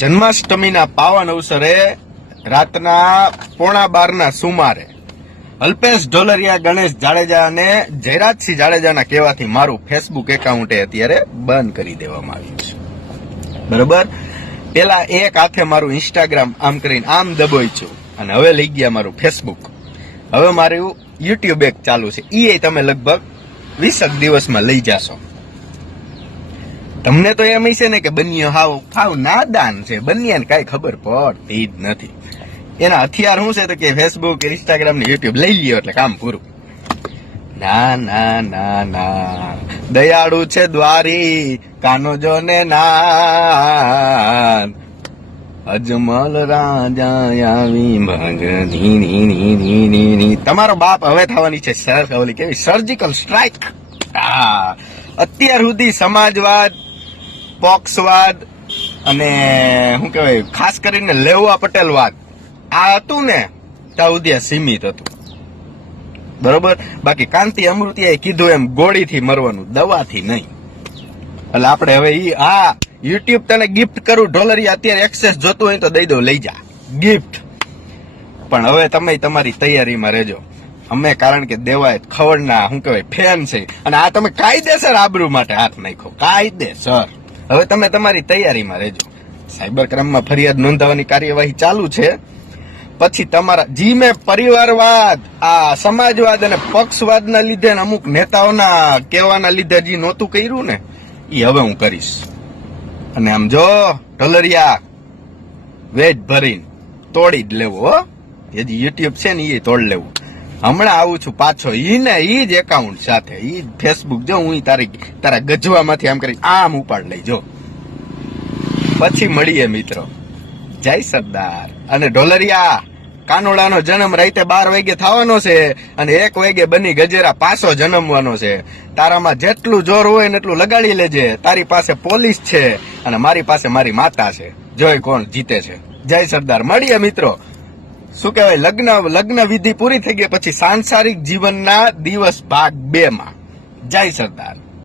જન્માષ્ટમીના પાવન અવસરે રાતના 11:15 સુમારે અલ્પેશ ઢોલરિયા, ગણેશ જાડેજા અને જયરાજસિંહ જાડેજાના કહેવાથી મારું ફેસબુક એકાઉન્ટ અત્યારે બંધ કરી દેવામાં આવ્યું છે. બરોબર, પેલા એક હાથે મારું ઇન્સ્ટાગ્રામ આમ કરીને આમ દબોઈ છું અને હવે લઈ ગયા મારું ફેસબુક. હવે મારું યુટ્યુબ એક ચાલુ છે, એ તમે લગભગ 20 દિવસમાં લઈ જાશો. તમને તો એમ છે ને કે બનિયો હાવ નાદાન છે, બનિયાને કઈ ખબર પડતી જ નથી. એના હથિયાર શું છે તો કે ફેસબુક, ઇન્સ્ટાગ્રામ ને યુટ્યુબ લઈ લ્યો એટલે કામ પૂરું. ના ના ના ના, દયાળુ છે દ્વારી કાનોજો ને નાન, અજમલ રાજા આવી ભગની. તમારો બાપ હવે થવાની છે કેવી સર્જિકલ સ્ટ્રાઇક. અત્યાર સુધી સમાજવાદ, પોક્સવાદ અને શું કહેવાય ખાસ કરીને લેવા પટેલવાદ આ હતું ને ત્યાં સુધી સીમિત હતું. બરોબર, બાકી કાંતિ અમૃતિયાએ કીધું એમ ગોળીથી મરવાનું, દવાથી નહીં. એટલે આપણે હવે યુટ્યુબ તને ગિફ્ટ કરું ઢોલરિયા, અત્યારે એક્સેસ જોતું હોય તો દઈ દો, લઈ જા ગિફ્ટ. પણ હવે તમે તમારી તૈયારીમાં રહેજો. અમે કારણ કે દેવાય ખવડના શું કહેવાય ફેન છે, અને આ તમે કાયદેસર આબરૂ માટે હાથ નાખો, કાયદેસર. હવે તમે તમારી તૈયારીમાં રહેજો. સાયબર ક્રાઇમમાં ફરિયાદ નોંધાવવાની કાર્યવાહી ચાલુ છે. પછી તમારા મેં પરિવારવાદ, આ સમાજવાદ અને પક્ષવાદના લીધે અમુક નેતાઓના કહેવાના લીધે જે નહોતું કર્યું ને એ હવે હું કરીશ. અને આમ જો ઢોલરિયા વેજ ભરીને તોડી જ લેવો હો. એ જે યુટ્યુબ છે ને એ તોડ લેવું. હમણાં આવું છું પાછો ઈ જ એકાઉન્ટ સાથે, ઈ ફેસબુક જો હું તારા ગજવામાંથી આમ કરી આમ ઉપાડ લઈ જો. પછી મળીએ મિત્રો. જય સરદાર. અને ઢોલરિયા, કાનોડાનો જન્મ રાતે 12 વાગે થવાનો છે અને 1 વાગે બની ગજેરા પાછો જન્મવાનો છે. તારામાં જેટલું જોર હોય ને એટલું લગાડી લેજે. તારી પાસે પોલીસ છે અને મારી પાસે મારી માતા છે. જોઈ કોણ જીતે છે. જય સરદાર. મળીએ મિત્રો. શું કહેવાય, લગ્ન વિધિ પૂરી થઈ ગઈ પછી સાંસારિક જીવનના દિવસ ભાગ 2 માં. જય સરદાર.